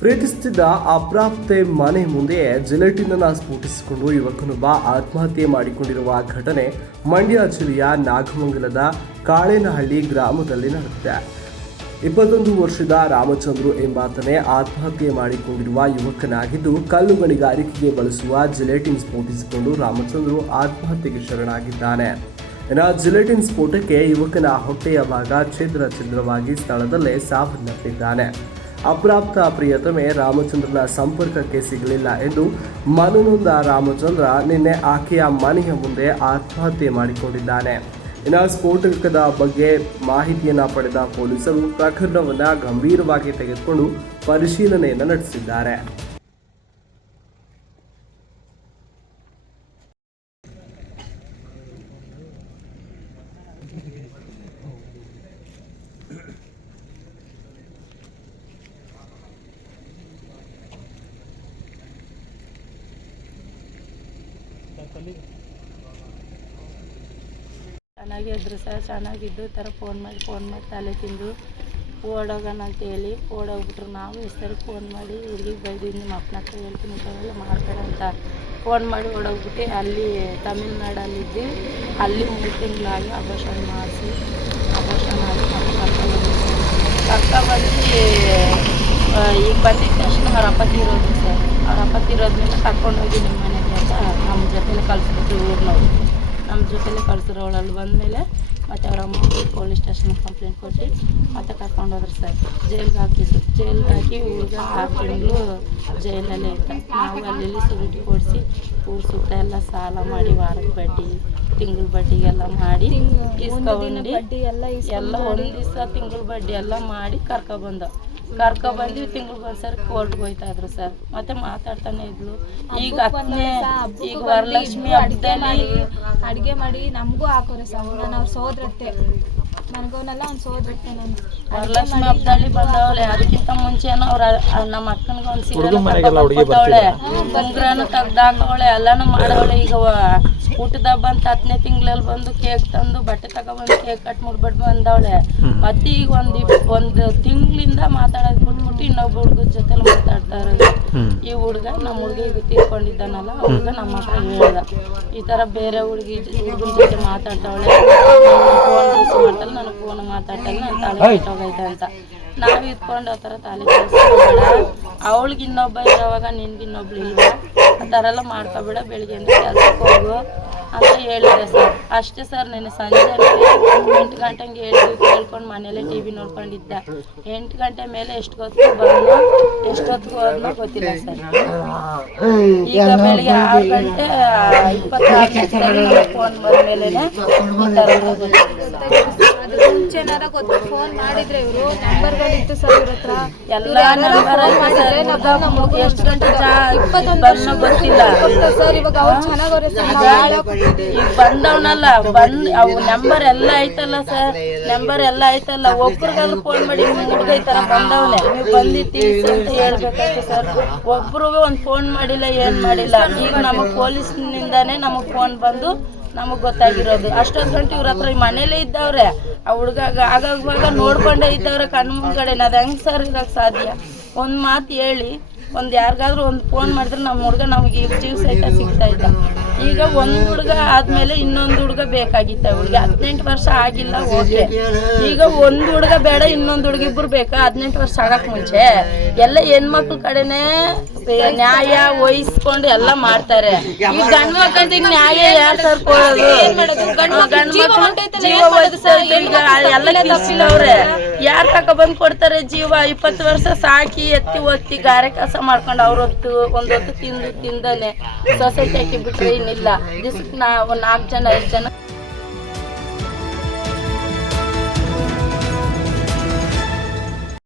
ಪ್ರೀತಿಸುತ್ತಿದ್ದ ಅಪ್ರಾಪ್ತೆ ಮನೆ ಮುಂದೆಯೇ ಜಿಲೆಟಿನ್ ಅನ್ನು ಸ್ಫೋಟಿಸಿಕೊಂಡು ಯುವಕನೊಬ್ಬ ಆತ್ಮಹತ್ಯೆ ಮಾಡಿಕೊಂಡಿರುವ ಘಟನೆ ಮಂಡ್ಯ ಜಿಲ್ಲೆಯ ನಾಗಮಂಗಲದ ಕಾಳೇನಹಳ್ಳಿ ಗ್ರಾಮದಲ್ಲಿ ನಡೆದಿದೆ. 21 ವರ್ಷದ ರಾಮಚಂದ್ರು ಎಂಬಾತನೇ ಆತ್ಮಹತ್ಯೆ ಮಾಡಿಕೊಂಡಿರುವ ಯುವಕನಾಗಿದ್ದು, ಕಲ್ಲು ಗಣಿಗಾರಿಕೆಗೆ ಬಳಸುವ ಜಿಲೆಟಿನ್ ಸ್ಫೋಟಿಸಿಕೊಂಡು ರಾಮಚಂದ್ರು ಆತ್ಮಹತ್ಯೆಗೆ ಶರಣಾಗಿದ್ದಾನೆ. ಇನ್ನು ಜಿಲೆಟಿನ್ ಸ್ಫೋಟಕ್ಕೆ ಯುವಕನ ಹೊಟ್ಟೆಯ ಭಾಗ ಛಿದ್ರವಾಗಿ ಸ್ಥಳದಲ್ಲೇ ಸಾವನ್ನಪ್ಪಿದ್ದಾನೆ. ಅಪ್ರಾಪ್ತ ಪ್ರಿಯತಮೆ ರಾಮಚಂದ್ರನ ಸಂಪರ್ಕಕ್ಕೆ ಸಿಗಲಿಲ್ಲ ಎಂದು ಮನನೊಂದ ರಾಮಚಂದ್ರ ನಿನ್ನೆ ಆಕೆಯ ಮನೆಯ ಮುಂದೆ ಆತ್ಮಹತ್ಯೆ ಮಾಡಿಕೊಂಡಿದ್ದಾನೆ. ಇನ್ನು ಸ್ಫೋಟಕದ ಬಗ್ಗೆ ಮಾಹಿತಿಯನ್ನು ಪಡೆದ ಪೊಲೀಸರು ಪ್ರಕರಣವನ್ನು ಗಂಭೀರವಾಗಿ ತೆಗೆದುಕೊಂಡು ಪರಿಶೀಲನೆಯನ್ನು ನಡೆಸಿದ್ದಾರೆ. ಚೆನ್ನಾಗಿದ್ರು ಸರ್, ಚೆನ್ನಾಗಿದ್ದು ಥರ ಫೋನ್ ಮಾಡಿ ತಲೆ ತಿಂದು ಓಡೋಗೋಣ ಅಂತೇಳಿ ಓಡೋಗ್ಬಿಟ್ರು. ನಾವು ಎಷ್ಟು ಫೋನ್ ಮಾಡಿ ಹುಡುಗಿಗೆ ಬೈದಿದ್ದು ನಿಮ್ಮ ಅಪ್ಪನ ಹತ್ರ ಹೇಳ್ತೀನಿ ಇಂಥವೆಲ್ಲ ಮಾಡ್ಬೇಡ ಅಂತ ಫೋನ್ ಮಾಡಿ ಓಡೋಗ್ಬಿಟ್ಟು ಅಲ್ಲಿ ತಮಿಳ್ನಾಡಲ್ಲಿದ್ದು ಅಲ್ಲಿ 3 ತಿಂಗಳಾಗಿ ಅಬಾರ್ಷನ್ ಮಾಡಿಸಿ ಆಗಿ ಕರ್ಕೊಬಂದು ಈಗ ಬಂದಿದ್ದ ತಕ್ಷಣ ಅವ್ರ ಅಪ್ಪ ತೀರೋದು ಸರ್. ಅವ್ರ ಅಪ್ಪ ತೀರೋದ್ಮೇಲೆ ಕರ್ಕೊಂಡೋಗಿ ನಿಮ್ಮ ಮನೆಗೆ ಅಂತ ನಮ್ಮ ಜೊತೆಲೆ ಕಳಿಸ್ಬಿಟ್ರು. ಊರಿನವ್ರು ನಮ್ಮ ಜೊತೆಲೆ ಕಳ್ಸಿರೋ. ಅವಳಲ್ಲಿ ಬಂದಮೇಲೆ ಮತ್ತು ಅವ್ರ ಅಮ್ಮ ಪೊಲೀಸ್ ಸ್ಟೇಷನ್ಗೆ ಕಂಪ್ಲೇಂಟ್ ಕೊಟ್ಟು ಮತ್ತೆ ಕರ್ಕೊಂಡೋದ್ರು ಸರ್. ಜೈಲಿಗೆ ಹಾಕಿದ್ರು. ಜೈಲಿಗೆ ಹಾಕಿ ಹುಡುಗ 6 ತಿಂಗಳು ಜೈಲಲ್ಲೇ ಇದ್ದ. ನಾವು ಅಲ್ಲಿ ಸುರುಟಿ ಕೊಡಿಸಿ ಊರು ಸುತ್ತ ಎಲ್ಲ ಸಾಲ ಮಾಡಿ ವಾರದ ಬಡ್ಡಿ ತಿಂಗಳ ಬಡ್ಡಿಗೆಲ್ಲ ಮಾಡಿ ಇಸ್ಕೊಂಡು ಎಲ್ಲ ಒಂದು ದಿವಸ ತಿಂಗಳ ಬಡ್ಡಿ ಎಲ್ಲ ಮಾಡಿ ಕರ್ಕೊಬಂದು ತಿಂಗ್ಳಿಗೆ ಒಂದ್ಸರಿ ಕೋರ್ಟ್ಗೆ ಹೋಯ್ತಾಯಿದ್ರು ಸರ್. ಮತ್ತೆ ಮಾತಾಡ್ತಾನೆ ಇದ್ಲು. ಈಗ ವರಲಕ್ಷ್ಮಿ ಹಬ್ಬದಲ್ಲಿ ಅಡುಗೆ ಮಾಡಿ ನಮಗೂ ಹಾಕೋರೆ ಸರ್. ನಾನು ಅವ್ರ ಸೋದರತ್ತೆ, ನನಗೋನಲ್ಲ ಅವ್ನು ಸೋದರತ್ತೆ. ನಾನು ವರಲಕ್ಷ್ಮಿ ಹಬ್ಬದಲ್ಲಿ ಬಂದವಳೆ. ಅದಕ್ಕಿಂತ ಮುಂಚೆನೂ ಅವ್ರ ನಮ್ಮ ಅಕ್ಕನಿಗೆ ಒಂದು ಸೀರೆ ಬಂಗ್ರನು ತೆಗ್ದಾಕವಳೆ, ಎಲ್ಲನೂ ಮಾಡವಳೆ. ಈಗ ಊಟದ ಬಂತು 10ನೇ ತಿಂಗಳಲ್ಲಿ ಬಂದು ಕೇಕ್ ತಂದು ಬಟ್ಟೆ ತಗೊಬಂದು ಕೇಕ್ ಕಟ್ ಮಾಡ್ಬಿಟ್ಟು ಬಂದವಳೆ. ಮತ್ತೆ ಈಗ ಒಂದು ತಿಂಗಳಿಂದ ಮಾತಾಡೋದು ಬಿಟ್ಬಿಟ್ಟು ಇನ್ನೊಬ್ಬ ಹುಡುಗದ ಜೊತೆಲಿ ಮಾತಾಡ್ತಾ ಇರೋದು. ಈ ಹುಡುಗ ನಮ್ಮ ಹುಡುಗಿಗೆ ತೀರ್ಕೊಂಡಿದ್ದಾನಲ್ಲ, ಹುಡುಗ ನಮ್ಮ ಹತ್ರ ಹೇಳ್ದ ಈ ಥರ ಬೇರೆ ಹುಡುಗನ ಜೊತೆ ಮಾತಾಡ್ತಾವಳೆ, ಫೋನ್ ಯೂಸ್ ಮಾಡ್ತಾಳೆ, ನನಗೆ ಫೋನ್ ಮಾತಾಡ್ತಾಳೆ, ನಾನು ತಾಳಿ ಕೆಟ್ಟೋಗೈತೆ ಅಂತ. ನಾವು ಇದ್ಕೊಂಡು ಆ ಥರ ತಾಳಿ ಕೆಡಿಸ್ಕೊಬೇಡ, ಅವಳಿಗೆ ಇನ್ನೊಬ್ಬ ಇರೋವಾಗ ನಿನ್ಗೆ ಇನ್ನೊಬ್ಳು ಇಲ್ವ, ಆ ಥರ ಎಲ್ಲ ಮಾಡ್ಕೊಬೇಡ, ಬೆಳಿಗ್ಗೆ ಅಂದರೆ ಕೆಲ್ಸಕ್ಕೆ ಹೋಗು ಅಂತ ಹೇಳಿದೆ ಸರ್. ಅಷ್ಟೇ ಸರ್. ನೆನ್ನೆ ಸಂಜೆ 8 ಗಂಟೆಗೆ ಕೇಳ್ಕೊಂಡು ಮನೇಲೆ TV ನೋಡ್ಕೊಂಡಿದ್ದ. 8 ಗಂಟೆ ಮೇಲೆ ಎಷ್ಟೊತ್ತಿಗೆ ಬಂದು ಎಷ್ಟೊತ್ತಿಗೆ ಹೋದ್ನೋ ಗೊತ್ತಿಲ್ಲ ಸರ್. ಈಗ ಬೆಳಿಗ್ಗೆ 6 ಗಂಟೆ 26 ಫೋನ್ ಬಂದಮೇಲೆ ಈ ಥರ ಮುಂಚೆನಾರ ಫೋನ್ ಮಾಡಿದ್ರೆ ಇವರು ನಂಬರ್ಗಳಿತ್ತು ಸರ್ ಇವ್ರ ಹತ್ರ. ಎಲ್ಲ ನಂಬರ್ ಎಷ್ಟು ಗಂಟೆ ಗೊತ್ತಿಲ್ಲ ಸರ್. ಇವಾಗ ಅವ್ರು ಚೆನ್ನಾಗವ್ರೆ ಸರ್. ಈಗ ಬಂದವನಲ್ಲ ಅವು ನಂಬರ್ ಎಲ್ಲ ಐತಲ್ಲ ಸರ್, ನಂಬರ್ ಎಲ್ಲ ಐತಲ್ಲ. ಒಬ್ರಿಗೆಲ್ಲ ಫೋನ್ ಮಾಡಿ ಹುಡುಗ ಈ ಥರ ಬಂದವನೆ, ನೀವು ಬಂದಿದ್ದೀವಿ ಅಂತ ಹೇಳ್ಬೇಕಾಯ್ತು ಸರ್. ಒಬ್ರಿಗೂ ಒಂದು ಫೋನ್ ಮಾಡಿಲ್ಲ, ಏನು ಮಾಡಿಲ್ಲ. ಈಗ ನಮಗೆ ಪೊಲೀಸ್ನಿಂದಾನೇ ನಮಗೆ ಫೋನ್ ಬಂದು ನಮಗೆ ಗೊತ್ತಾಗಿರೋದು. ಅಷ್ಟೊಂದು ಗಂಟೆ ಇವ್ರ ಹತ್ರ ಮನೇಲೇ ಇದ್ದವ್ರೆ. ಆ ಹುಡುಗಾಗ ಆಗಾಗ ನೋಡ್ಕೊಂಡೇ ಇದ್ದವ್ರೆ ಕಣ್ಣು ಮುಂದ್ಗಡೆ. ಅದು ಹೆಂಗೆ ಸರ್ ಇರೋಕ್ಕೆ ಸಾಧ್ಯ? ಒಂದು ಮಾತು ಹೇಳಿ, ಒಂದು ಯಾರಿಗಾದ್ರೂ ಒಂದು ಫೋನ್ ಮಾಡಿದ್ರೆ ನಮ್ಮ ಹುಡುಗ ನಮಗೆ ಜೀವ ಸಹಿತ ಸಿಗ್ತಾ ಇದ್ದ. ಈಗ ಒಂದು ಹುಡುಗ ಆದಮೇಲೆ ಇನ್ನೊಂದು ಹುಡುಗ ಬೇಕಾಗಿತ್ತ. ಹುಡುಗ 18 ವರ್ಷ ಆಗಿಲ್ಲ, ಓಕೆ. ಈಗ ಒಂದು ಹುಡುಗ ಬೇಡ, ಇನ್ನೊಂದು ಹುಡುಗ ಇಬ್ಬರು ಬೇಕಾ? 18 ವರ್ಷ ಆಗಕ್ಕೆ ಮುಂಚೆ ಎಲ್ಲ ಹೆಣ್ಮಕ್ಳ ಕಡೆನೇ ನ್ಯಾಯ ವಹಿಸ್ಕೊಂಡು ಎಲ್ಲ ಮಾಡ್ತಾರೆ. ಈ ಗಂಡು ಮಕ್ಕಳಿಗೆ ನ್ಯಾಯ ಯಾರು ಸರ್ ಕೊಡೋದು? ಗಂಡು ಮಕ್ಕಳು ಜೀವ ಓದಿಸ್ತಾರೆ. ಎಲ್ಲ ಅವ್ರೆ ಯಾರು ತಗೊಬಂದು ಕೊಡ್ತಾರೆ ಜೀವ? 20 ವರ್ಷ ಸಾಕಿ ಎತ್ತಿ ಒತ್ತಿ ಗಾರೆ ಕೆಲಸ ಮಾಡ್ಕೊಂಡು ಅವ್ರೊತ್ತು ಒಂದೊತ್ತು ತಿಂದಾನೆ ಸೊಸೈಟಿ ಹಾಕಿ ಬಿಟ್ರೆ ಇನ್ನಿಲ್ಲ. ದಿವ್ಸಕ್ಕೆ 4 ಜನ 5 ಜನ